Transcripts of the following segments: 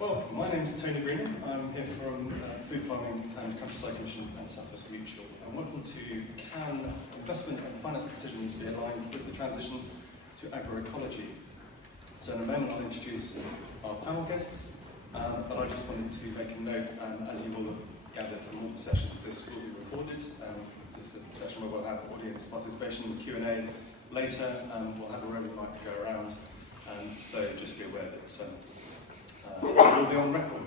Well, my name's Tony Greenham. I'm here from Food Farming and Countryside Commission and South West Mutual. And welcome to Can Investment and Finance Decisions be aligned with the transition to agroecology? So in a moment I'll introduce our panel guests, but I just wanted to make a note, as you will have gathered from all the sessions, this will be recorded. This is a session where we'll have audience participation, Q&A later, and we'll have a roving mic go around. So just be aware that it will be on record.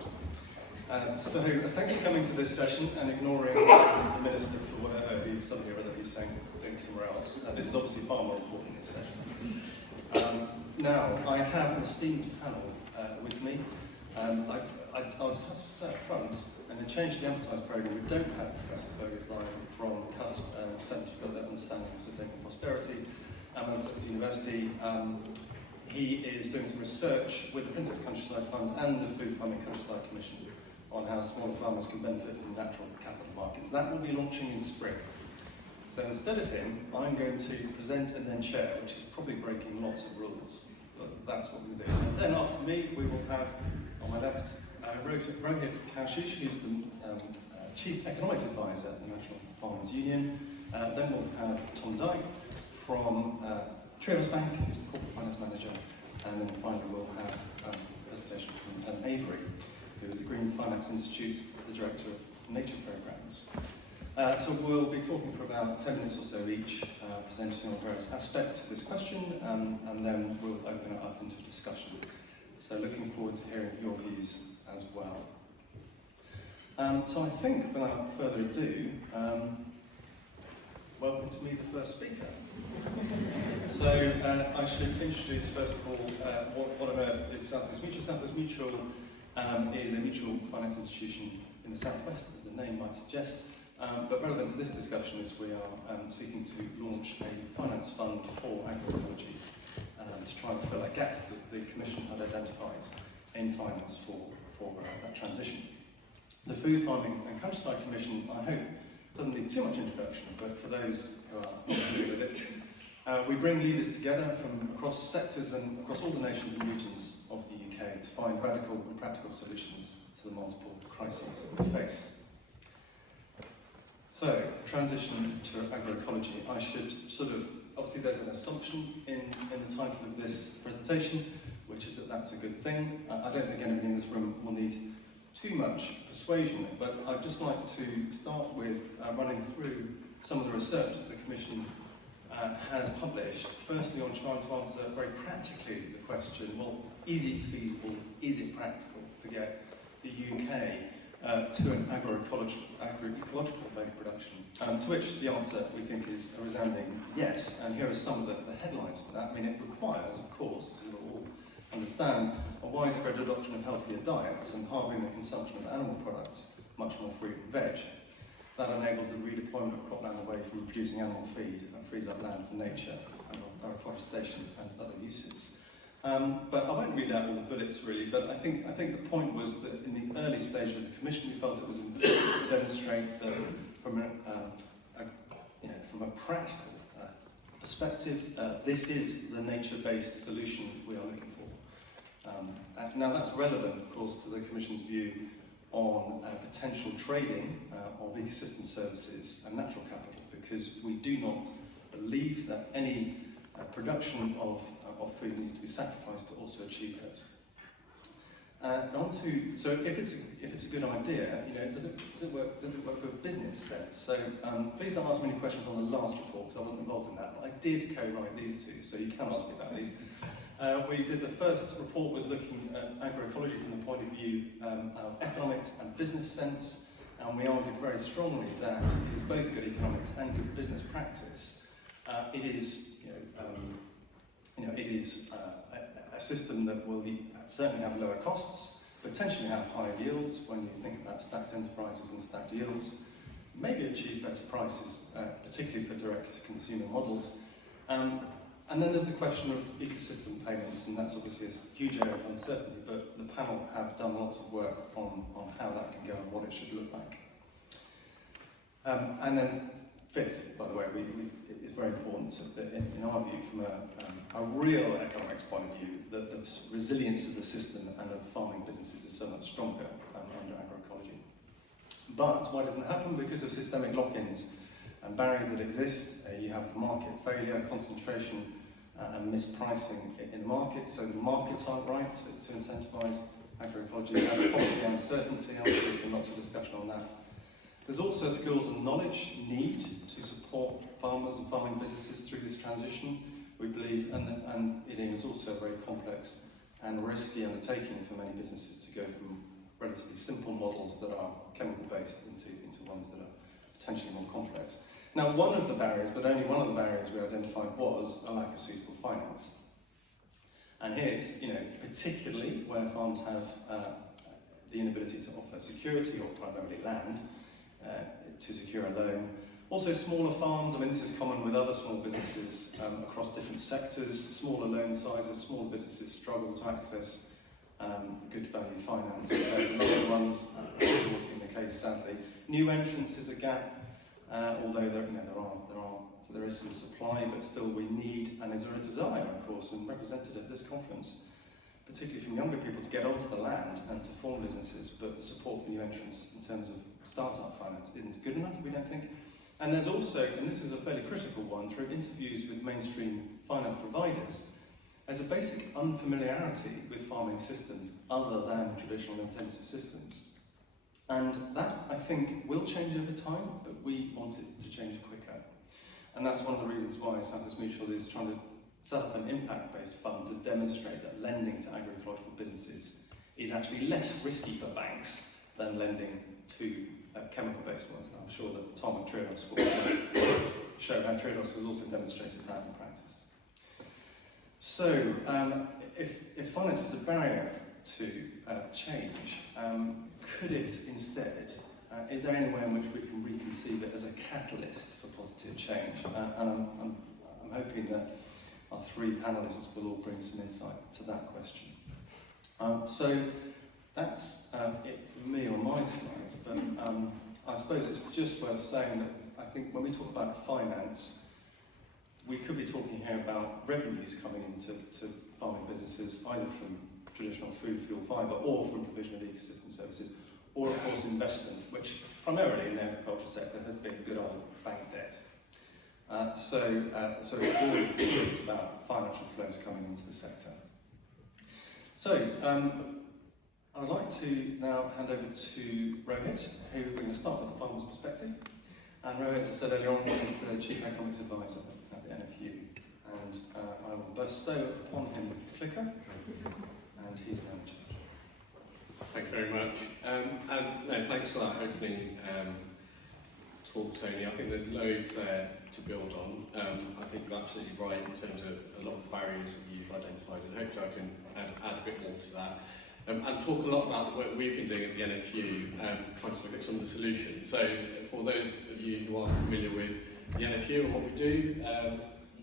So thanks for coming to this session and ignoring the Minister for whatever something or other who's saying things somewhere else. This is obviously far more important, this session. Now, I have an esteemed panel with me. I was sat up front, and in change to the advertised programme, we don't have Professor Fergus Lyon from CUSP, Centre for Understanding of Sustainable Prosperity at Manchester University. He is doing some research with the Princess Countryside Fund and the Food Farming Countryside Commission on how smaller farmers can benefit from natural capital markets. That will be launching in spring. So instead of him, I'm going to present and then chair, which is probably breaking lots of rules, but that's what we're going to do. And then after me, we will have, on my left, Rohit Kaushish, who's the Chief Economics Advisor at the National Farmers Union. Then we'll have Tom Dyke from Triodos Bank, who's the Corporate Finance Manager, and then finally we'll have a presentation from Helen Avery, who is the Green Finance Institute, the Director of Nature Programmes. So we'll be talking for about 10 minutes or so each, presenting on various aspects of this question, and then we'll open it up into discussion. So looking forward to hearing your views as well. So I think, without further ado, welcome to me, the first speaker. So I should introduce first of all what on earth is South West Mutual. South West Mutual is a mutual finance institution in the southwest, as the name might suggest. But relevant to this discussion is we are seeking to launch a finance fund for agroecology to try and fill that gap that the Commission had identified in finance for that transition. The Food Farming and Countryside Commission, I hope, doesn't need too much introduction, but for those who are not familiar with it, we bring leaders together from across sectors and across all the nations and regions of the UK to find radical and practical solutions to the multiple crises that we face. So, transition to agroecology. I should obviously there's an assumption in the title of this presentation, which is that that's a good thing. I don't think anybody in this room will need too much persuasion, but I'd just like to start with running through some of the research that the Commission has published, firstly on trying to answer very practically the question, well, is it feasible, is it practical to get the UK to an agroecological mode of production? To which the answer, we think, is a resounding yes, and here are some of the headlines for that. I mean, it requires, of course, as you all understand, a widespread adoption of healthier diets and halving the consumption of animal products, much more fruit and veg. That enables the redeployment of cropland away from producing animal feed and frees up land for nature and reforestation and other uses. But I won't read out all the bullets really, but I think the point was that in the early stage of the Commission we felt it was important to demonstrate that from a practical perspective, this is the nature-based solution we are looking for. Now that's relevant, of course, to the Commission's view on potential trading of ecosystem services and natural capital, because we do not believe that any production of food needs to be sacrificed to also achieve that. So if it's a good idea, does it work for business then? So please don't ask me any questions on the last report, because I wasn't involved in that, but I did co-write these two, so you can ask me about these. We did the first report was looking at agroecology from the point of view of economics and business sense, and we argued very strongly that it is both good economics and good business practice. It is, a system that will certainly have lower costs, potentially have higher yields when you think about stacked enterprises and stacked yields, maybe achieve better prices, particularly for direct-to-consumer models. And then there's the question of ecosystem payments, and that's obviously a huge area of uncertainty, but the panel have done lots of work on how that can go and what it should look like. And then fifth, by the way, it's very important that in our view, from a real economics point of view, that the resilience of the system and of farming businesses is so much stronger under agroecology. But why doesn't it happen? Because of systemic lock-ins and barriers that exist. You have market failure, concentration, and mispricing in the market, so the markets aren't right to incentivise agroecology. You have policy uncertainty, there's been lots of discussion on that. There's also skills and knowledge need to support farmers and farming businesses through this transition, we believe, and it is also a very complex and risky undertaking for many businesses to go from relatively simple models that are chemical-based into ones that are potentially more complex. Now, one of the barriers, but only one of the barriers we identified, was a lack of suitable finance. And here it's, particularly where farms have the inability to offer security or primarily land to secure a loan. Also smaller farms, this is common with other small businesses across different sectors. Smaller loan sizes, small businesses struggle to access good value finance compared to larger ones. That's always been the case, sadly. New entrants is a gap. Although there is some supply, but still we need, and is there a desire, of course, and represented at this conference, particularly from younger people, to get onto the land and to form businesses, but the support for new entrants in terms of start-up finance isn't good enough, we don't think. And there's also, and this is a fairly critical one, through interviews with mainstream finance providers, there's a basic unfamiliarity with farming systems other than traditional intensive systems. And that, I think, will change over time, but we want it to change quicker. And that's one of the reasons why Southwest Mutual is trying to set up an impact-based fund to demonstrate that lending to agroecological businesses is actually less risky for banks than lending to chemical-based ones. And I'm sure that Tom at Triodos will show how Triodos has also demonstrated that in practice. So, if finance is a barrier to change, could it instead, is there any way in which we can reconceive it as a catalyst for positive change? And I'm hoping that our three panellists will all bring some insight to that question. So that's it from me on my slides, but I suppose it's just worth saying that I think when we talk about finance, we could be talking here about revenues coming into farming businesses, either from traditional food, fuel, fibre, or from provision of ecosystem services, or of course investment, which primarily in the agriculture sector has been good old bank debt. So it's already considered about financial flows coming into the sector. So I would like to now hand over to Rohit, who we're going to start with the farmer's perspective. And Rohit, as I said earlier on, is the Chief Economics Advisor at the NFU. And I will bestow upon him the clicker, and he's now in charge. Thank you very much. And thanks for that opening talk, Tony. I think there's loads there to build on. I think you're absolutely right in terms of a lot of barriers that you've identified, and hopefully I can add a bit more to that. And talk a lot about the work we've been doing at the NFU, trying to look at some of the solutions. So for those of you who aren't familiar with the NFU and what we do,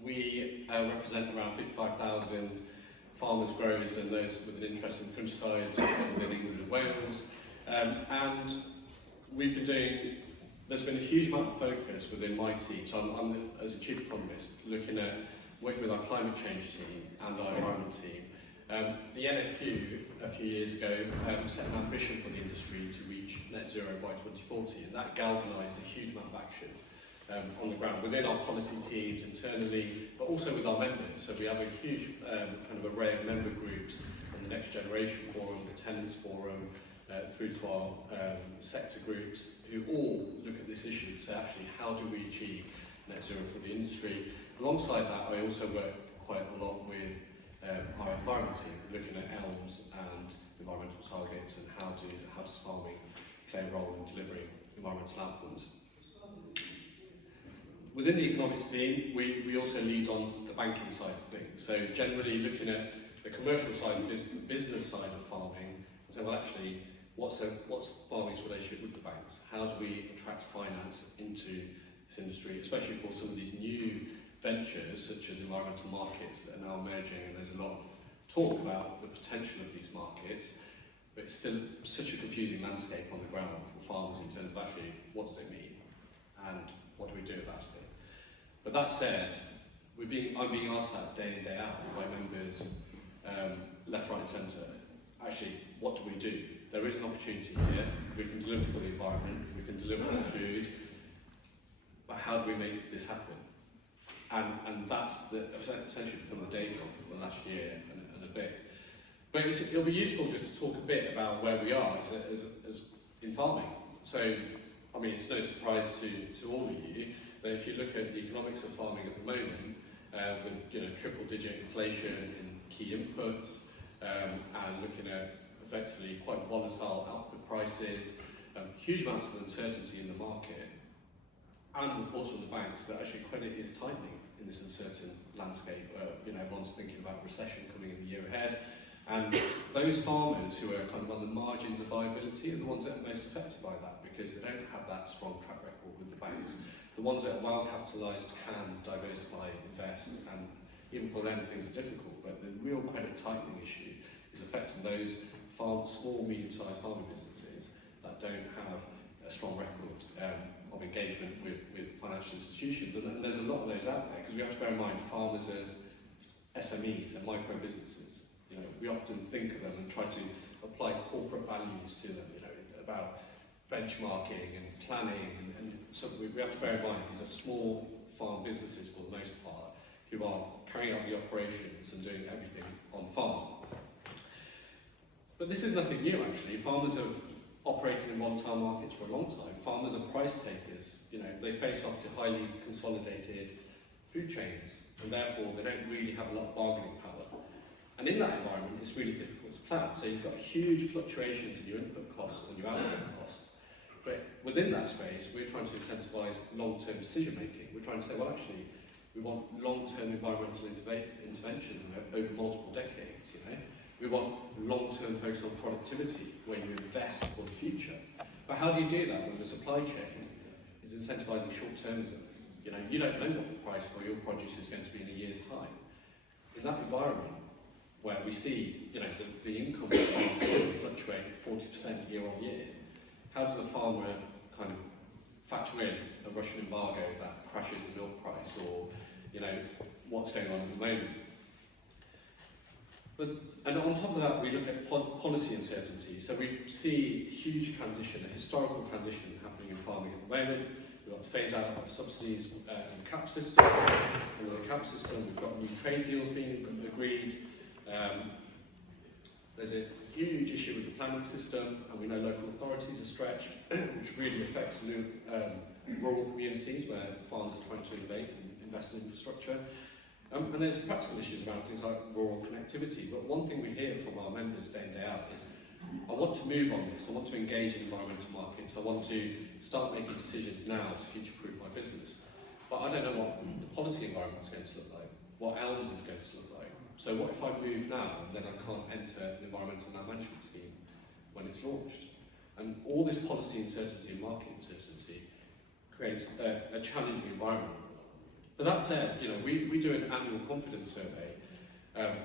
we represent around 55,000 farmers, growers and those with an interest in the countryside within England and Wales. And we've been doing, there's been a huge amount of focus within my team. So I'm as a chief economist, looking at working with our climate change team and our environment team. The NFU, a few years ago, set an ambition for the industry to reach net zero by 2040, and that galvanised a huge amount of action on the ground within our policy teams internally, but also with our members. So we have a huge kind of array of member groups on the Next Generation Forum, the Tenants Forum, through to our sector groups who all look at this issue and say, actually, how do we achieve net zero for the industry? Alongside that, I also work quite a lot with our environment team, looking at ELMs and environmental targets and how does farming play a role in delivering environmental outcomes. Within the economics team, we also lead on the banking side of things. So generally looking at the commercial side and business side of farming, and say, well, actually, what's farming's relationship with the banks? How do we attract finance into this industry, especially for some of these new ventures such as environmental markets that are now emerging, and there's a lot of talk about the potential of these markets, but it's still such a confusing landscape on the ground for farmers in terms of actually what does it mean and what do we do about it. But that said, I'm being asked that day in, day out by members, left, right and centre. Actually, what do we do? There is an opportunity here. We can deliver for the environment, we can deliver for food, but how do we make this happen? And that's essentially become the day job for the last year and a bit. But it'll be useful just to talk a bit about where we are as in farming. So, I mean, it's no surprise to all of you that if you look at the economics of farming at the moment, with triple-digit inflation in key inputs, and looking at effectively quite volatile output prices, huge amounts of uncertainty in the market, and reports from the banks that actually credit is tightening in this uncertain landscape. Everyone's thinking about recession coming in the year ahead, and those farmers who are kind of on the margins of viability are the ones that are most affected by that, because they don't have that strong track record with the banks. The ones that are well capitalised can diversify, invest, and even for them things are difficult, but the real credit tightening issue is affecting those small, medium-sized farming businesses that don't have a strong record of engagement with financial institutions. And there's a lot of those out there, because we have to bear in mind farmers are SMEs and micro businesses. We often think of them and try to apply corporate values to them, about benchmarking and planning, and so we have to bear in mind these are small farm businesses for the most part, who are carrying out the operations and doing everything on farm. But this is nothing new, actually. Farmers have operated in volatile markets for a long time. Farmers are price takers. They face off to highly consolidated food chains, and therefore they don't really have a lot of bargaining power. And in that environment, it's really difficult to plan. So you've got huge fluctuations in your input costs and your output costs. But within that space, we're trying to incentivise long-term decision making. We're trying to say, well, actually, we want long-term environmental interventions over multiple decades. We want long-term focus on productivity, where you invest for the future. But how do you do that when the supply chain is incentivising short-termism? You don't know what the price for your produce is going to be in a year's time. In that environment, where we see, the income of farmers fluctuate 40% year on year, how does a farmer kind of factor in a Russian embargo that crashes the milk price, or, what's going on at the moment? And on top of that, we look at policy uncertainty. So we see huge transition, a historical transition happening in farming at the moment. We've got the phase out of subsidies in the cap system. Under the cap system, we've got new trade deals being agreed. There's a huge issue with the planning system, and we know local authorities are stretched, which really affects new rural communities where farms are trying to innovate and invest in infrastructure. And there's practical issues around things like rural connectivity, but one thing we hear from our members day in, day out is, I want to move on this, I want to engage in environmental markets, I want to start making decisions now to future-proof my business, but I don't know what the policy environment is going to look like, what ELMS is going to look like. So what if I move now and then I can't enter an environmental land management scheme when it's launched? And all this policy uncertainty and market uncertainty creates a challenging environment. But that said, we do an annual confidence survey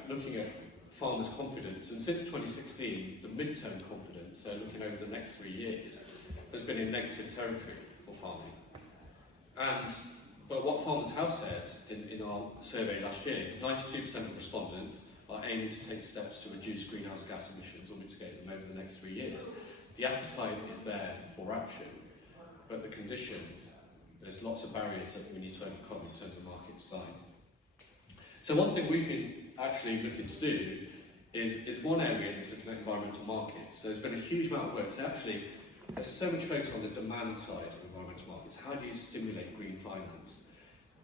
looking at farmers' confidence, and since 2016, the midterm confidence, so looking over the next 3 years, has been in negative territory for farming. But what farmers have said in our survey last year, 92% of respondents are aiming to take steps to reduce greenhouse gas emissions or mitigate them over the next 3 years. The appetite is there for action, but the conditions, there's lots of barriers that we need to overcome in terms of market design. So one thing we've been actually looking to do is one area is looking at environmental markets. So there's been a huge amount of work. So actually, there's so much focus on the demand side of environmental markets. How do you stimulate green finance?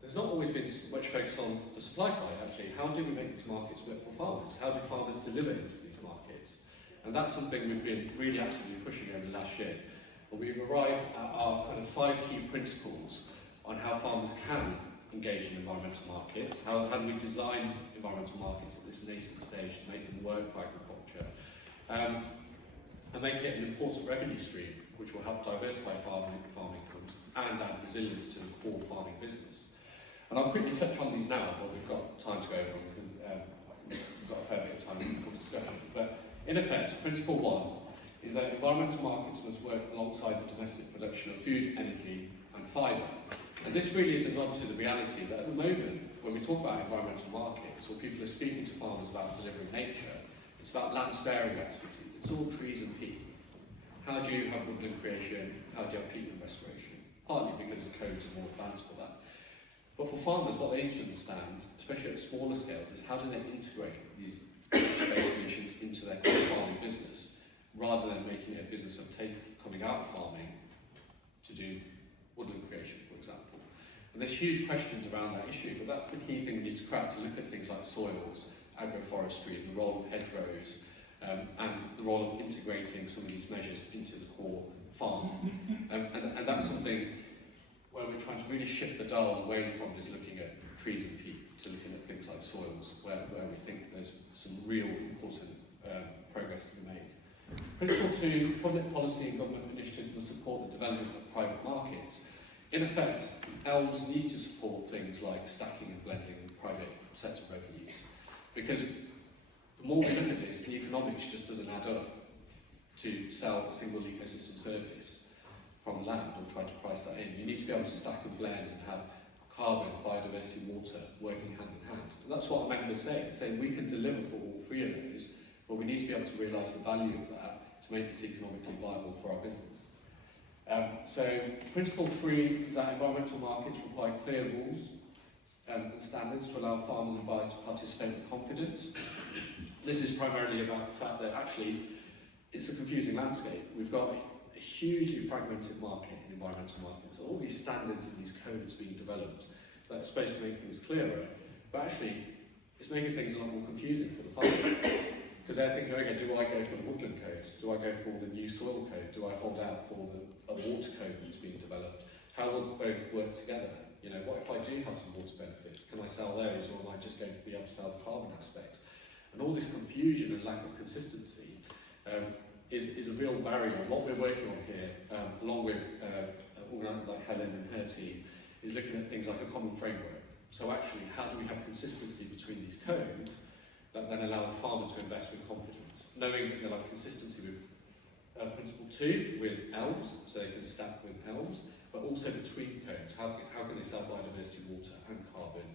There's not always been much focus on the supply side, actually. How do we make these markets work for farmers? How do farmers deliver into these markets? And that's something we've been really actively pushing over the last year. And we've arrived at our kind of 5 key principles on how farmers can engage in environmental markets. How do we design environmental markets at this nascent stage to make them work for agriculture? And make it an important revenue stream, which will help diversify farming incomes and add resilience to the core farming business. And I'll quickly touch on these now, but we've got time to go over them because we've got a fair bit of time for discussion. But in effect, principle 1 is that environmental markets must work alongside the domestic production of food, energy and fibre. And this really is a nod to the reality that at the moment, when we talk about environmental markets, or people are speaking to farmers about delivering nature, It's about land sparing activities. It's all trees and peat. How do you have woodland creation? How do you have peatland restoration? Partly because the codes are more advanced for that. But for farmers, what they need to understand, especially at smaller scales, is how do they integrate these nature-based solutions into their farming business, rather than making it a business of coming out of farming to do woodland creation, for example. And there's huge questions around that issue, but that's the key thing we need to crack, to look at things like soils, agroforestry, the role of hedgerows, and the role of integrating some of these measures into the core farm. And that's something where we're trying to really shift the dial away from just looking at trees and peat to looking at things like soils, where we think there's some real important progress to be made. Principle 2, public policy and government initiatives will support the development of private markets. In effect, ELMS needs to support things like stacking and blending with private sector revenues. Because the more we look at this, the economics just doesn't add up to sell a single ecosystem service from land or try to price that in. You need to be able to stack and blend and have carbon, biodiversity, water working hand in hand. And that's what our members say. They're saying we can deliver for all three of those, but we need to be able to realise the value of that to make this economically viable for our business. So principle 3 is that environmental markets require clear rules and standards to allow farmers and buyers to participate with confidence. This is primarily about the fact that actually it's a confusing landscape. We've got a hugely fragmented market in environmental markets. All these standards and these codes being developed that are supposed to make things clearer, but actually it's making things a lot more confusing for the farmer. Because they're thinking, okay, do I go for the woodland code? Do I go for the new soil code? Do I hold out for a water code that's being developed? How will both work together? You know, what if I do have some water benefits? Can I sell those, or am I just going to be able to sell the carbon aspects? And all this confusion and lack of consistency is a real barrier. And what we're working on here, along with organisers like Helen and her team, is looking at things like a common framework. So actually, how do we have consistency between these codes that then allow the farmer to invest with confidence, knowing that they'll have consistency with principle 2 with ELMS, so they can stack with ELMS, but also between codes. How can they sell biodiversity, water and carbon,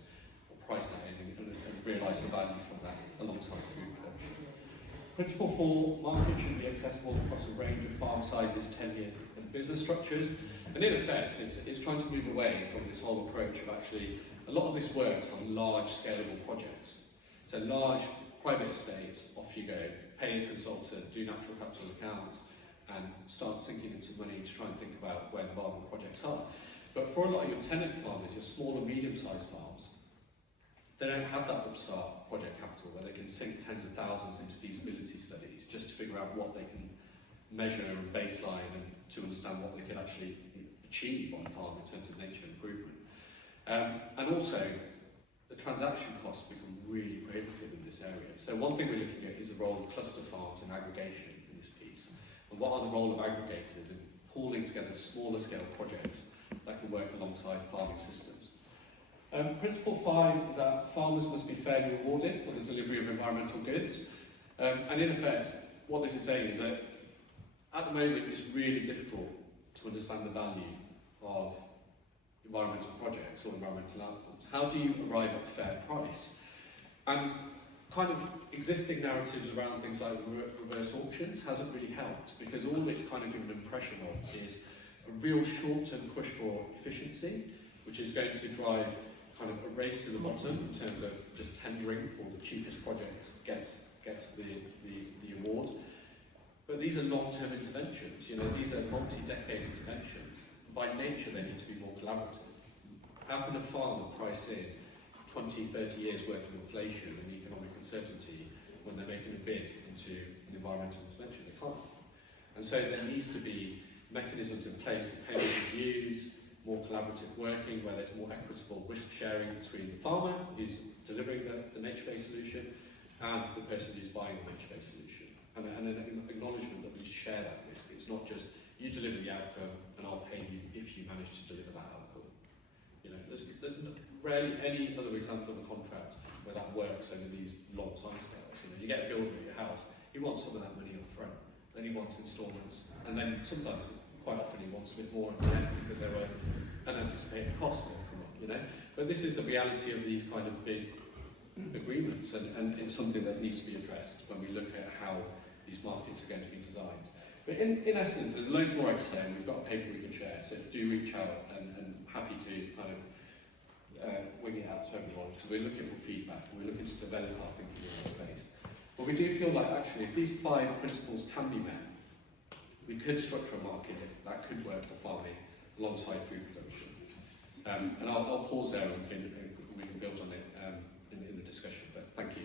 or price that in and realise the value from that alongside food production. Principle 4, markets should be accessible across a range of farm sizes, tenures and business structures. And in effect, it's trying to move away from this whole approach of actually, a lot of this works on large scalable projects. So large private estates, off you go, pay a consultant, do natural capital accounts, and start sinking into money to try and think about where the viable projects are. But for a lot of your tenant farmers, your small and medium-sized farms, they don't have that upstart project capital where they can sink tens of thousands into feasibility studies just to figure out what they can measure and baseline and to understand what they can actually achieve on a farm in terms of nature improvement. And also, the transaction costs become really prohibitive in this area. So one thing we're looking at is the role of cluster farms and aggregation in this piece. And what are the role of aggregators in pooling together smaller scale projects that can work alongside farming systems. Principle 5 is that farmers must be fairly rewarded for the delivery of environmental goods. And in effect, what this is saying is that at the moment it's really difficult to understand the value of environmental projects or environmental outcomes. How do you arrive at a fair price? And kind of existing narratives around things like reverse auctions hasn't really helped, because all it's kind of given an impression of is a real short-term push for efficiency, which is going to drive kind of a race to the bottom in terms of just tendering for the cheapest project gets the award. But these are long-term interventions, you know, these are multi-decade interventions. By nature, they need to be more collaborative. How can a farmer price in 20, 30 years worth of inflation and economic uncertainty when they're making a bid into an environmental intervention? They can't. And so there needs to be mechanisms in place for payment reviews, more collaborative working, where there's more equitable risk sharing between the farmer who's delivering the nature-based solution and the person who's buying the nature-based solution. And an acknowledgement that we share that risk. It's not just you deliver the outcome and I'll pay you if you manage to deliver that outcome. You know, there's rarely any other example of a contract where that works over these long time scales. You know, you get a builder at your house, he wants some of that money up front, then he wants instalments, and then sometimes, quite often, he wants a bit more at the end because there were unanticipated costs that have come up, you know. But this is the reality of these kind of big agreements, and it's something that needs to be addressed when we look at how these markets are going to be designed. But in essence, there's loads more I could say, and we've got a paper we can share, so do reach out, and happy to kind of wing it out to everyone, because we're looking for feedback, and we're looking to develop our thinking in this space. But we do feel like, actually, if these 5 principles can be met, we could structure a market that could work for farming alongside food production. And I'll pause there, and we can build on it in the discussion, but thank you.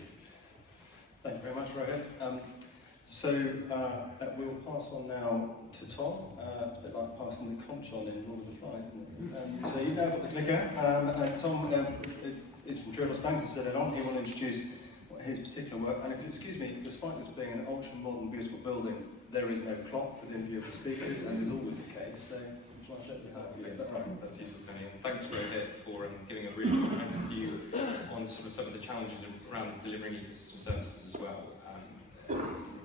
Thank you very much, Rohit. We'll pass on now to Tom. It's a bit like passing the conch on in Lord of the Flies, isn't it? So you've now got the clicker. Tom is from Triodos Bank, as I said earlier on. He will introduce his particular work. And if you excuse me, despite this being an ultra-modern, beautiful building, there is no clock within view of the speakers, as is always the case. So shall I shake this out for you? Is that right? That's useful, Tony. And thanks, Rohit, for giving a really comprehensive view on sort of some of the challenges around delivering ecosystem services as well.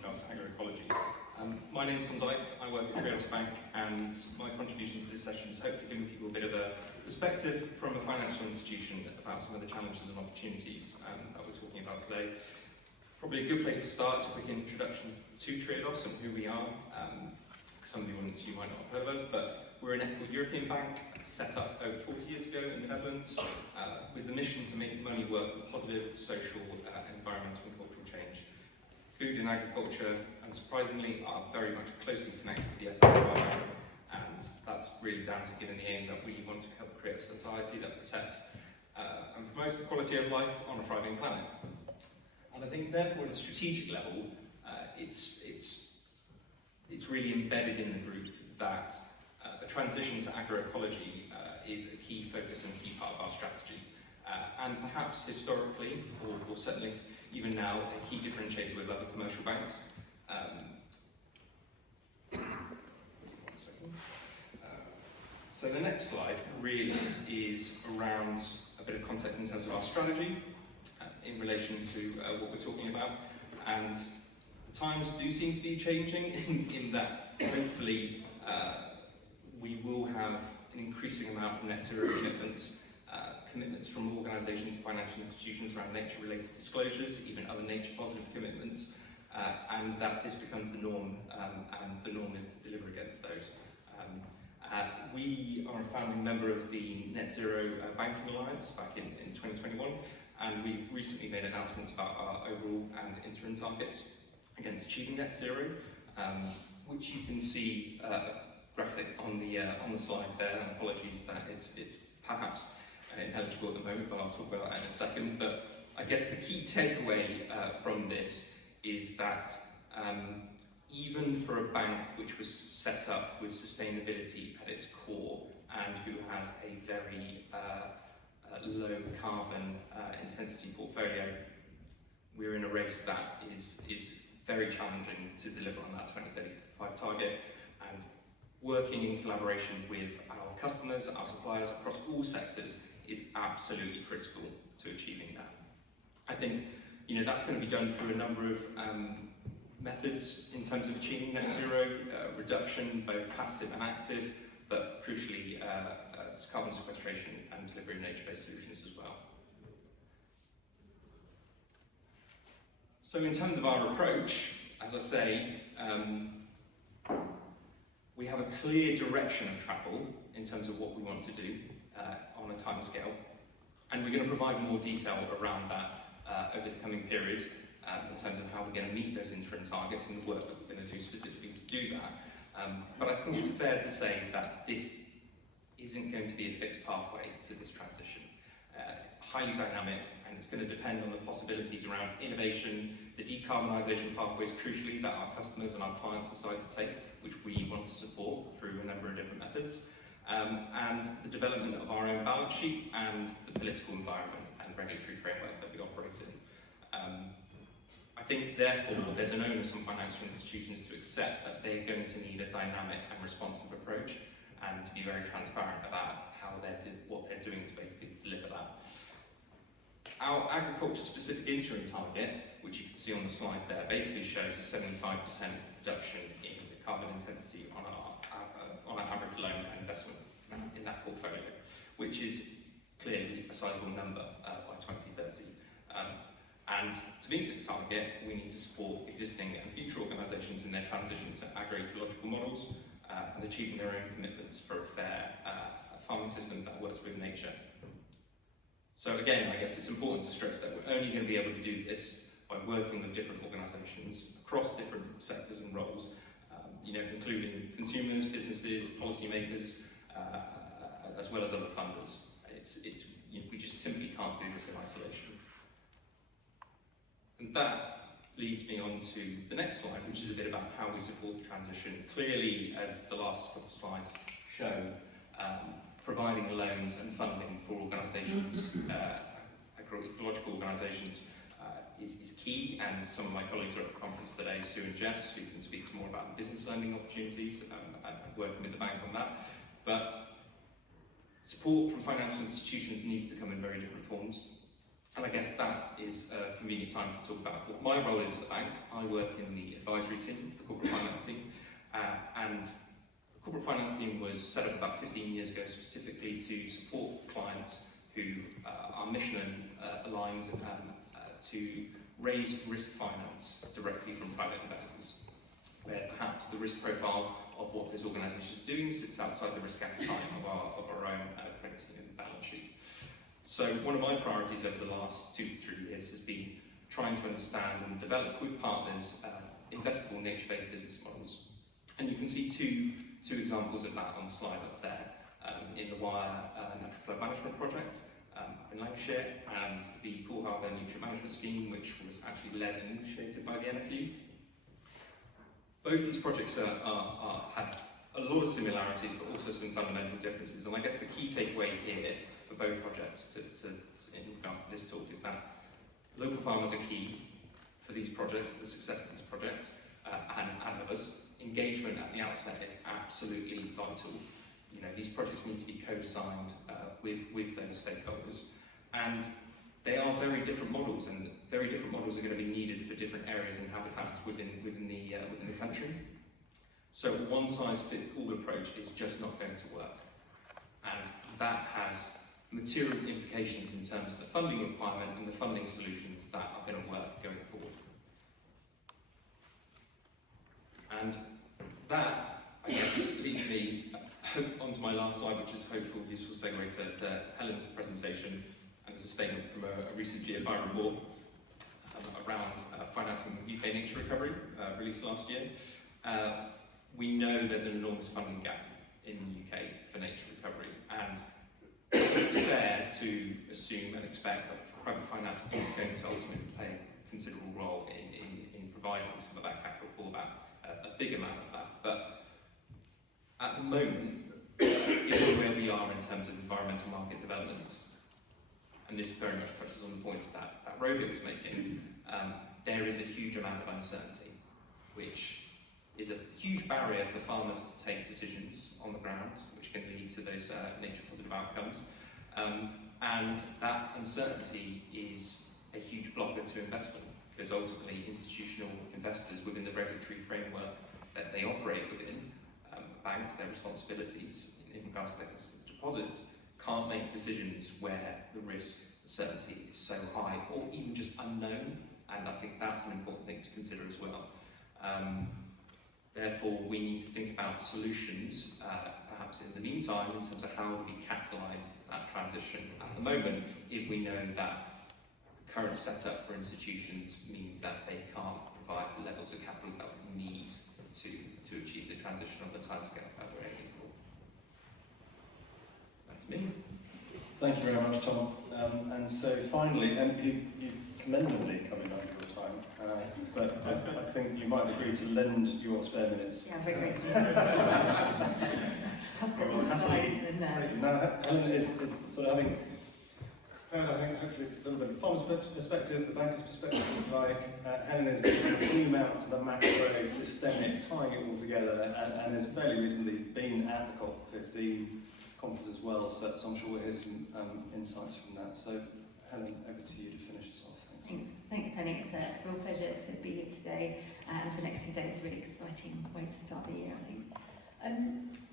Agroecology. My name's Tom Dyke, I work at Triodos Bank, and my contribution to this session is hopefully giving people a bit of a perspective from a financial institution about some of the challenges and opportunities that we're talking about today. Probably a good place to start is a quick introduction to Triodos and who we are. Some of the audience you might not have heard of us, but we're an ethical European bank set up over 40 years ago in the Netherlands with the mission to make money work for positive social, environmental and cultural change. Food and agriculture, unsurprisingly, are very much closely connected with the essence of our bank, and that's really down to given the aim that we want to help create a society that protects and promotes the quality of life on a thriving planet. And I think therefore at a strategic level, it's really embedded in the group that the transition to agroecology is a key focus and key part of our strategy. And perhaps historically, or certainly even now, a key differentiator with other commercial banks. One second. So the next slide really is around a bit of context in terms of our strategy in relation to what we're talking about. And the times do seem to be changing in that hopefully we will have an increasing amount of net zero commitments from organisations and financial institutions around nature-related disclosures, even other nature-positive commitments, and that this becomes the norm, and the norm is to deliver against those. We are a founding member of the Net Zero Banking Alliance back in 2021, and we've recently made announcements about our overall and interim targets against achieving net zero, which you can see a graphic on the slide there. And apologies that it's perhaps ineligible at the moment, but I'll talk about that in a second. But I guess the key takeaway from this is that even for a bank which was set up with sustainability at its core and who has a very low carbon intensity portfolio, we're in a race that is very challenging to deliver on that 2035 target, and working in collaboration with our customers, our suppliers across all sectors is absolutely critical to achieving that. I think that's going to be done through a number of methods in terms of achieving net zero reduction, both passive and active, but crucially carbon sequestration and delivery of nature-based solutions as well. So in terms of our approach, as I say, we have a clear direction of travel in terms of what we want to do on a timescale, and we're going to provide more detail around that over the coming period in terms of how we're going to meet those interim targets and the work that we're going to do specifically to do that. But I think it's fair to say that this isn't going to be a fixed pathway to this transition. Highly dynamic, and it's going to depend on the possibilities around innovation, the decarbonisation pathways crucially that our customers and our clients decide to take, which we want to support through a number of different methods, and the development of our own balance sheet and the political environment and regulatory framework that we operate in. I think therefore there's an onus on financial institutions to accept that they're going to need a dynamic and responsive approach, and to be very transparent about what they're doing to basically deliver that. Our agriculture-specific interim target, which you can see on the slide there, basically shows a 75% reduction in the carbon intensity on our average loan and investment in that portfolio, which is clearly a sizable number by 2030. And to meet this target, we need to support existing and future organisations in their transition to agroecological models and achieving their own commitments for a fair farming system that works with nature. So again, I guess it's important to stress that we're only going to be able to do this by working with different organisations across different sectors and roles, including consumers, businesses, policymakers, as well as other funders. We just simply can't do this in isolation. And that leads me on to the next slide, which is a bit about how we support the transition. Clearly, as the last couple of slides show, providing loans and funding for organisations, agroecological organisations, is key, and some of my colleagues are at the conference today, Sue and Jess, who can speak more about business lending opportunities and working with the bank on that. But support from financial institutions needs to come in very different forms. And I guess that is a convenient time to talk about what my role is at the bank. I work in the advisory team, the corporate finance team, and the corporate finance team was set up about 15 years ago specifically to support clients who are mission aligned to raise risk finance directly from private investors, where perhaps the risk profile of what those organisations are doing sits outside the risk appetite of our own crediting and balance sheet. So one of my priorities over the last 2 to 3 years has been trying to understand and develop with partners investable nature-based business models. And you can see two examples of that on the slide up there, in the Wire Natural Flow Management Project in Lancashire, and the Pool Harbour Nutrient Management Scheme, which was actually led and initiated by the NFU. Both these projects have a lot of similarities, but also some fundamental differences. And I guess the key takeaway here for both projects, in regards to this talk, is that local farmers are key for these projects, the success of these projects, and others. Engagement at the outset is absolutely vital. These projects need to be co-designed with those stakeholders, and they are very different models, and very different models are going to be needed for different areas and habitats within the country. So one size fits all approach is just not going to work, and that has material implications in terms of the funding requirement and the funding solutions that are going to work going forward. And that, I guess, leads me onto my last slide, which is a hopeful, useful segue to Helen's presentation, and it's a statement from a recent GFI report around financing UK nature recovery, released last year. We know there's an enormous funding gap in the UK for nature recovery, and it's fair to assume and expect that private finance is going to ultimately play a considerable role in providing some of that capital for that, a big amount of that. But at the moment, given where we are in terms of environmental market developments, and this very much touches on the points that Rohit was making, there is a huge amount of uncertainty, which is a huge barrier for farmers to take decisions on the ground, which can lead to those nature positive outcomes. And that uncertainty is a huge blocker to investment, because ultimately institutional investors within the regulatory framework that they operate within, banks, their responsibilities in regards to their deposits, can't make decisions where the risk certainty is so high or even just unknown, and I think that's an important thing to consider as well. Therefore, we need to think about solutions, perhaps in the meantime, in terms of how we catalyse that transition at the moment, if we know that the current setup for institutions means that they can't provide the levels of capital that we need to achieve the transition on the timescale that we're aiming for. That's me. Thank you very much, Tom. And so finally, you've commendably come in under your time, but I think you might agree to lend your spare minutes. Yeah, very great. I've got the slides in there. Now, Helen is sort of having heard, I think, hopefully a little bit of farmer's perspective, the banker's perspective, Helen is going to zoom out to the macro systemic, tying it all together, and has fairly recently been at the COP15 conference as well, so I'm sure we'll hear some insights from that. So, Helen, over to you to finish us off. Thanks, Tony. It's a real pleasure to be here today, and for the next 2 days, really exciting way to start the year, I think.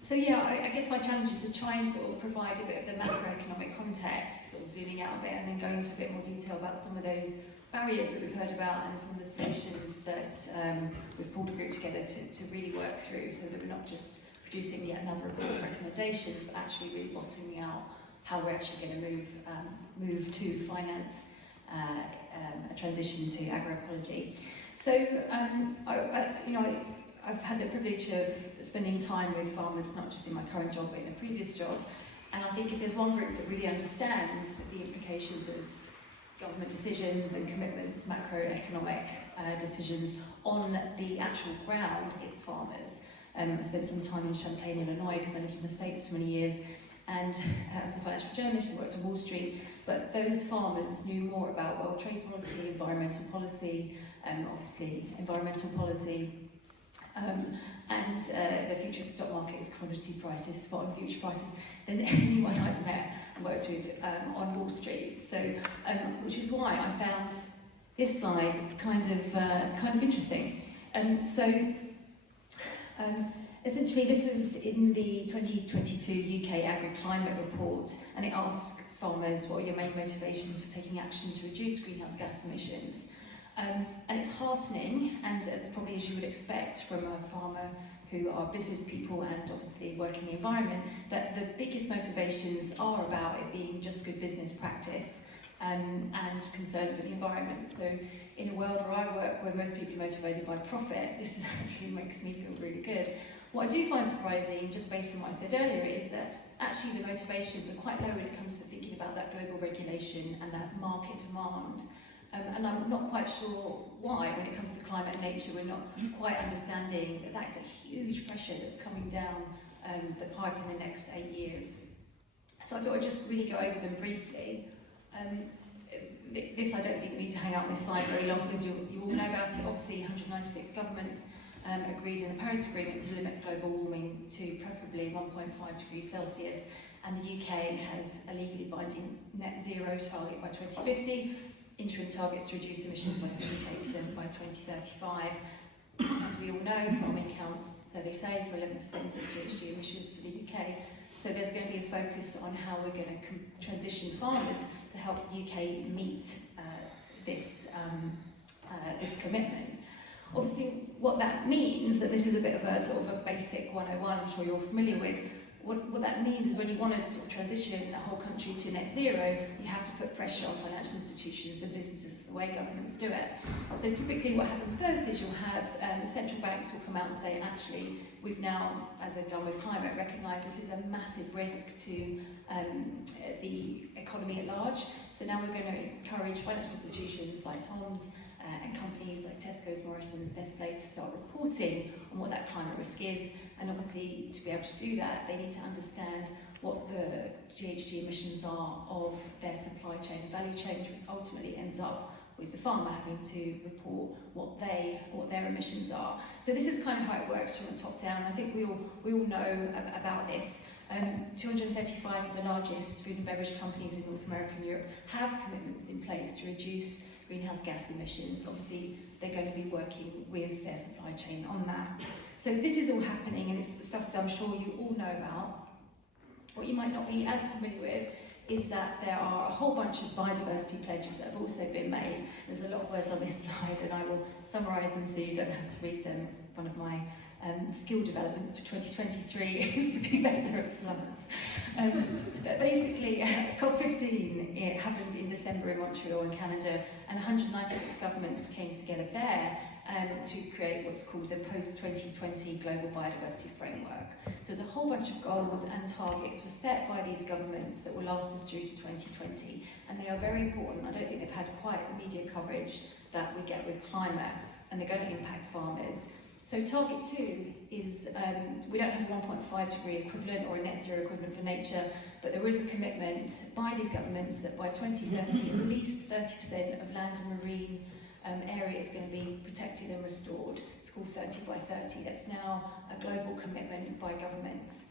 So yeah, I guess my challenge is to try and sort of provide a bit of the macroeconomic context, sort of zooming out a bit, and then going into a bit more detail about some of those barriers that we've heard about and some of the solutions that we've pulled a group together to really work through, so that we're not just producing yet another report of recommendations, but actually really bottoming out how we're actually going to move to finance a transition to agroecology. So I've had the privilege of spending time with farmers, not just in my current job, but in a previous job. And I think if there's one group that really understands the implications of government decisions and commitments, macroeconomic decisions on the actual ground, it's farmers. I spent some time in Champaign, Illinois, because I lived in the States for many years, and I was a financial journalist and worked on Wall Street. But those farmers knew more about world trade policy, environmental policy, obviously environmental policy, and the future of the stock markets, commodity prices, spot and future prices, than anyone I've met and worked with on Wall Street. So, which is why I found this slide kind of interesting. Essentially, this was in the 2022 UK Agri-Climate Report, and it asked farmers what are your main motivations for taking action to reduce greenhouse gas emissions. And it's heartening, and as probably as you would expect from a farmer who are business people and obviously work in the environment, that the biggest motivations are about it being just good business practice and concern for the environment. So in a world where I work, where most people are motivated by profit, this actually makes me feel really good. What I do find surprising, just based on what I said earlier, is that actually the motivations are quite low when it comes to thinking about that global regulation and that market demand. And I'm not quite sure why, when it comes to climate and nature, we're not quite understanding that that is a huge pressure that's coming down the pipe in the next 8 years. So I thought I'd just really go over them briefly. This I don't think we need to hang out on this slide very long, because you all know about it. Obviously 196 governments agreed in the Paris Agreement to limit global warming to preferably 1.5 degrees Celsius, and the UK has a legally binding net zero target by 2050, interim targets to reduce emissions by 78% by 2035. As we all know, farming counts, so they say, for 11% of GHG emissions for the UK. So there's going to be a focus on how we're going to transition farmers to help the UK meet this commitment. Obviously, what that means, and this is a bit of a sort of a basic 101, I'm sure you're familiar with, what that means is when you want to sort of transition the whole country to net zero, you have to put pressure on financial institutions and businesses, the way governments do it. So typically what happens first is you'll have the central banks will come out and say, actually, we've now, as they've done with climate, recognised this is a massive risk to the economy at large. So now we're going to encourage financial institutions like Tom's and companies like Tesco's, Morrison's, Nestle to start reporting on what that climate risk is. And obviously, to be able to do that, they need to understand what the GHG emissions are of their supply chain and value chain, which ultimately ends up with the farmer having to report what their emissions are. So this is kind of how it works from the top down. I think we all know about this. 235 of the largest food and beverage companies in North America and Europe have commitments in place to reduce greenhouse gas emissions. Obviously, they're going to be working with their supply chain on that. So this is all happening, and it's the stuff that I'm sure you all know about. What you might not be as familiar with is that there are a whole bunch of biodiversity pledges that have also been made. There's a lot of words on this slide, and I will summarise them so you don't have to read them. It's one of my skill development for 2023 is to be better at slides. But basically, COP15, it happened in December in Montreal in Canada, and 196 governments came together there to create what's called the post-2020 Global Biodiversity Framework. So there's a whole bunch of goals and targets were set by these governments that will last us through to 2020, and they are very important. I don't think they've had quite the media coverage that we get with climate, and they're going to impact farmers. So target 2 is, we don't have a 1.5 degree equivalent or a net zero equivalent for nature, but there is a commitment by these governments that by 2030 at least 30% of land and marine area is going to be protected and restored. It's called 30 by 30. That's now a global commitment by governments.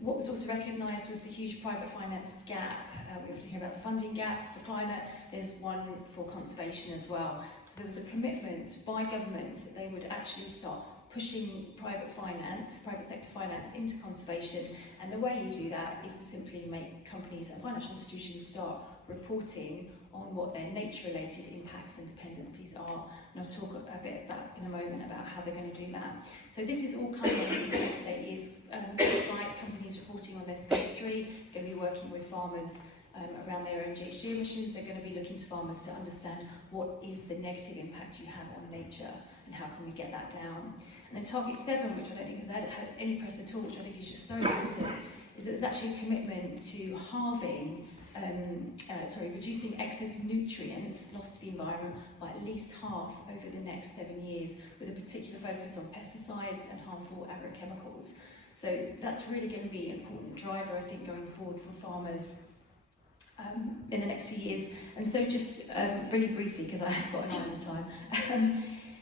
What was also recognised was the huge private finance gap. We often hear about the funding gap for climate. There's one for conservation as well. So there was a commitment by governments that they would actually start pushing private sector finance into conservation, and the way you do that is to simply make companies and financial institutions start reporting on what their nature-related impacts and dependencies are. And I'll talk a bit about in a moment about how they're going to do that. So this is all coming in the next 8 years. Just like companies reporting on their scope 3, going to be working with farmers around their own GHG emissions. They're going to be looking to farmers to understand what is the negative impact you have on nature and how can we get that down. And then target 7, which I don't think has had any press at all, which I think is just so important, is that there's actually a commitment to reducing excess nutrients lost to the environment by at least half over the next 7 years, with a particular focus on pesticides and harmful agrochemicals. So that's really going to be an important driver, I think, going forward for farmers in the next few years. And so just really briefly, because I have got an eye on the time,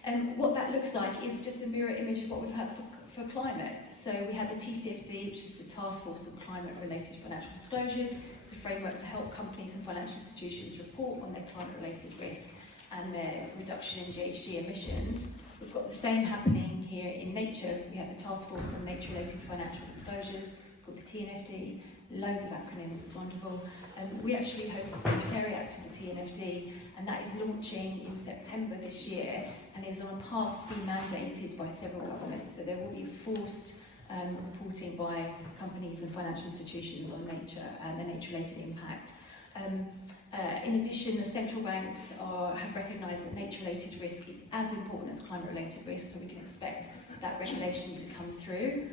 and what that looks like is just a mirror image of what we've had for climate. So we have the TCFD, which is the Task Force on Climate-Related Financial Disclosures. It's a framework to help companies and financial institutions report on their climate-related risks and their reduction in GHG emissions. We've got the same happening here in nature. We have the Task Force on Nature-Related Financial Disclosures. It's called the TNFD. Loads of acronyms, it's wonderful. We actually host the Secretariat to the TNFD, and that is launching in September this year and is on a path to be mandated by several governments. So there will be forced reporting by companies and financial institutions on nature and the nature-related impact. In addition, the central banks have recognised that nature-related risk is as important as climate-related risk, so we can expect that regulation to come through.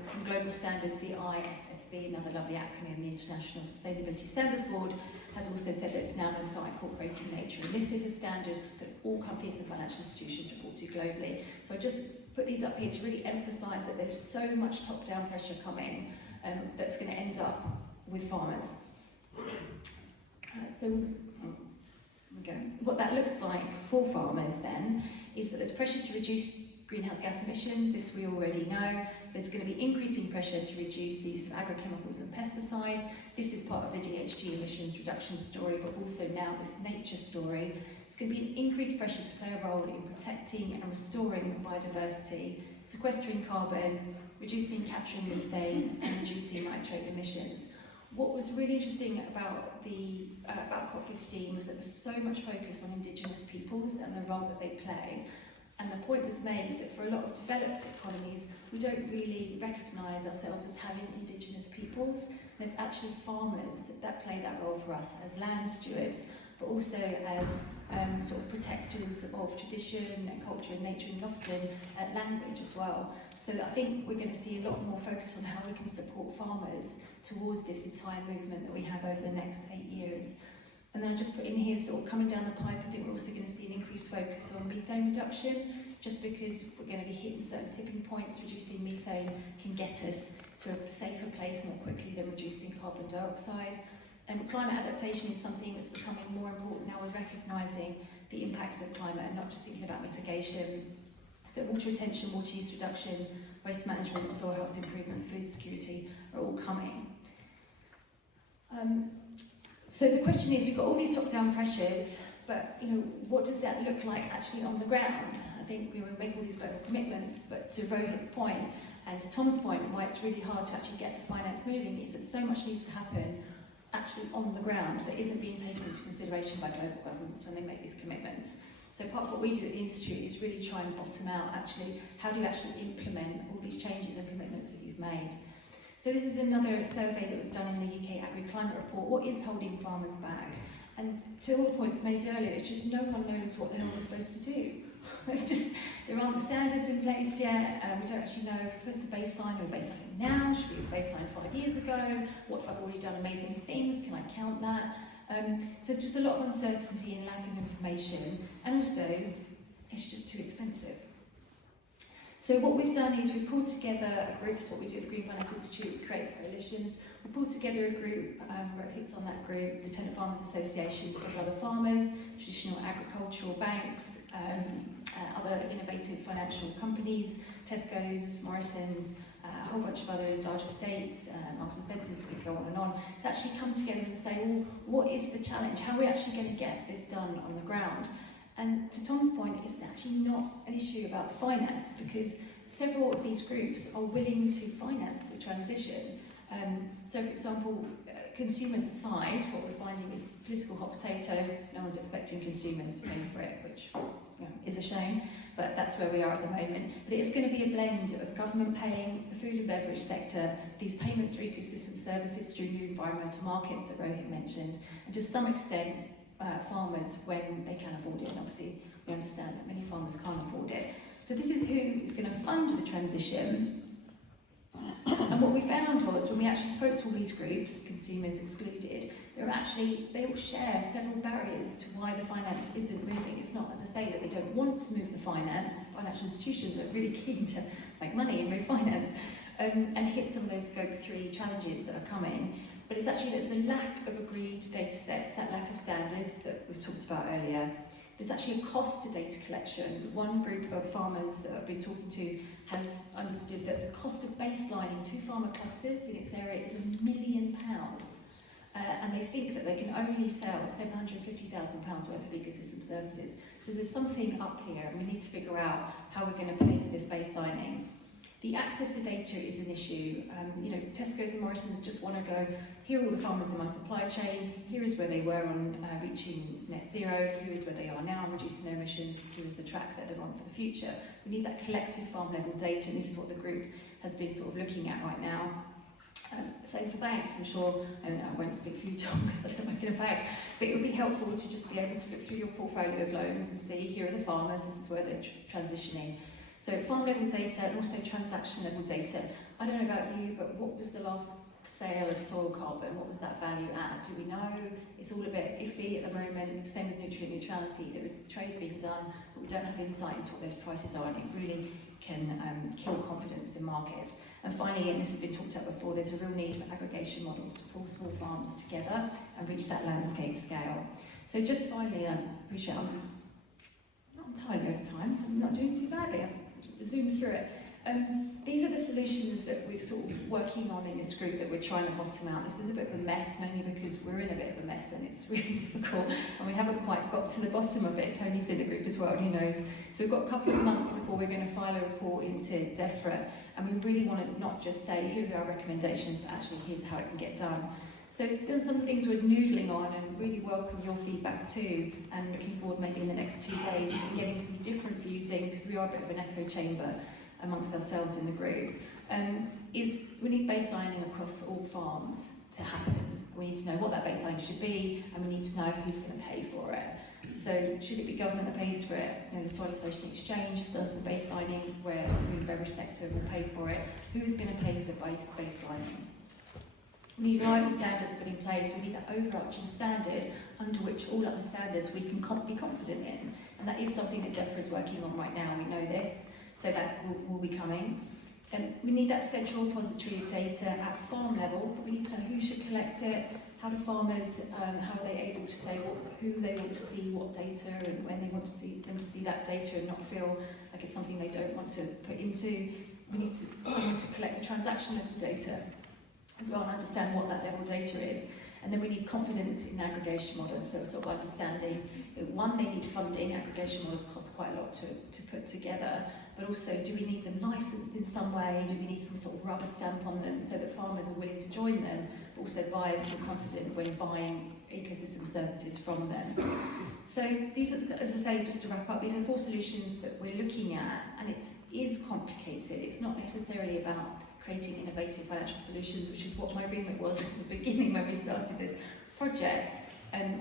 Some global standards, the ISSB, another lovely acronym, the International Sustainability Standards Board, has also said that it's now going to start incorporating nature. And this is a standard that all companies and financial institutions report to globally. So I just put these up here to really emphasise that there's so much top-down pressure coming that's going to end up with farmers. So what that looks like for farmers then is that there's pressure to reduce greenhouse gas emissions. This we already know. There's going to be increasing pressure to reduce the use of agrochemicals and pesticides. This is part of the GHG emissions reduction story, but also now this nature story. It's going to be an increased pressure to play a role in protecting and restoring biodiversity, sequestering carbon, reducing, capturing methane, and reducing nitrate emissions. What was really interesting about COP15 was that there was so much focus on Indigenous peoples and the role that they play. And the point was made that for a lot of developed economies, we don't really recognise ourselves as having Indigenous peoples. There's actually farmers that play that role for us as land stewards, but also as sort of protectors of tradition and culture and nature, and often language as well. So I think we're going to see a lot more focus on how we can support farmers towards this entire movement that we have over the next 8 years. And then I just put in here, sort of coming down the pipe, I think we're also going to see an increased focus on methane reduction, just because we're going to be hitting certain tipping points. Reducing methane can get us to a safer place more quickly than reducing carbon dioxide. And climate adaptation is something that's becoming more important now. We're recognising the impacts of climate and not just thinking about mitigation. So water retention, water use reduction, waste management, soil health improvement, food security are all coming. So the question is, you've got all these top-down pressures, but what does that look like actually on the ground? I think we make all these global commitments, but to Rohit's point and to Tom's point, why it's really hard to actually get the finance moving is that so much needs to happen actually on the ground that isn't being taken into consideration by global governments when they make these commitments. So part of what we do at the Institute is really try and bottom out actually, how do you actually implement all these changes and commitments that you've made? So this is another survey that was done in the UK Agroecology report. What is holding farmers back? And to all the points made earlier, it's just no one knows what the hell they're supposed to do. It's just, there aren't the standards in place yet. We don't actually know if we're supposed to baseline or baseline now. Should we have baseline 5 years ago? What if I've already done amazing things? Can I count that? So it's just a lot of uncertainty and lack of information. And also, it's just too expensive. So what we've done is we've pulled together a group. This is what we do at the Green Finance Institute. We create coalitions. We pulled together a group, Rohit's on that group, the Tenant Farmers Association, several other farmers, traditional agricultural banks, other innovative financial companies, Tesco's, Morrison's, a whole bunch of others, large estates, Marks and Spencer's, we could go on, to actually come together and say, well, what is the challenge? How are we actually going to get this done on the ground? And to Tom's point, it's actually not an issue about the finance, because several of these groups are willing to finance the transition. So, for example, consumers aside, what we're finding is political hot potato. No one's expecting consumers to pay for it, which is a shame, but that's where we are at the moment. But it's going to be a blend of government paying, the food and beverage sector, these payments for ecosystem services through new environmental markets that Rohit mentioned, and to some extent farmers when they can afford it. And obviously we understand that many farmers can't afford it. So this is who is going to fund the transition. And what we found was, when we actually spoke to all these groups, consumers excluded, they all share several barriers to why the finance isn't moving. It's not, as I say, that they don't want to move the finance. Financial institutions are really keen to make money and move finance and hit some of those scope 3 challenges that are coming. But it's actually there's a lack of agreed data sets, that lack of standards that we've talked about earlier. There's actually a cost to data collection. One group of farmers that I've been talking to has understood that the cost of baselining 2 farmer clusters in its area is £1 million. And they think that they can only sell £750,000 worth of ecosystem services. So there's something up here, and we need to figure out how we're going to pay for this baselining. The access to data is an issue. Tesco's and Morrison's just want to go, here are all the farmers in my supply chain, here is where they were on reaching net zero, here is where they are now on reducing their emissions, here is the track that they're on for the future. We need that collective farm level data, and this is what the group has been sort of looking at right now. Same for banks, I'm sure. I won't speak for you, Tom, because I don't work in a bank, but it would be helpful to just be able to look through your portfolio of loans and see, here are the farmers, this is where they're transitioning. So farm level data and also transaction level data. I don't know about you, but what was the last sale of soil carbon? What was that value at? Do we know? It's all a bit iffy at the moment. Same with nutrient neutrality. There are trades being done, but we don't have insight into what those prices are, and it really can kill confidence in markets. And finally, and this has been talked about before, there's a real need for aggregation models to pull small farms together and reach that landscape scale. So just finally, I appreciate I'm not entirely over time, so I'm not doing too badly. I've zoomed through it. These are the solutions that we're sort of working on in this group that we're trying to bottom out. This is a bit of a mess, mainly because we're in a bit of a mess and it's really difficult and we haven't quite got to the bottom of it. Tony's in the group as well and he knows. So we've got a couple of months before we're going to file a report into DEFRA, and we really want to not just say, here are our recommendations, but actually here's how it can get done. So still some things we're noodling on and really welcome your feedback too, and looking forward maybe in the next 2 days to getting some different views in, because we are a bit of an echo chamber amongst ourselves in the group, is we need baselining across all farms to happen. We need to know what that baseline should be, and we need to know who's going to pay for it. So should it be government that pays for it? The Soil Association Exchange has done some baselining where the food and beverage sector will pay for it. Who is going to pay for the baselining? We need reliable standards put in place. We need that overarching standard under which all other standards we can be confident in. And that is something that DEFRA is working on right now. We know this. So that will be coming. We need that central repository of data at farm level. We need to know who should collect it, how do farmers, how are they able to say who they want to see what data and when they want to see them to see that data and not feel like it's something they don't want to put into. We need someone to collect the transaction level data as well and understand what that level data is. And then we need confidence in aggregation models, so sort of understanding, one, they need funding. Aggregation models cost quite a lot to put together, but also, do we need them licensed in some way? Do we need some sort of rubber stamp on them so that farmers are willing to join them, but also buyers feel confident when buying ecosystem services from them? So these are, as I say, just to wrap up, these are 4 solutions that we're looking at, and it is complicated. It's not necessarily about creating innovative financial solutions, which is what my remit was at the beginning when we started this project.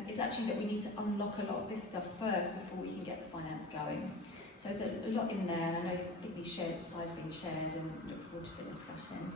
It's actually that we need to unlock a lot of this stuff first before we can get the finance going. So there's a lot in there, and I think these slides are being shared, and look forward to the discussion.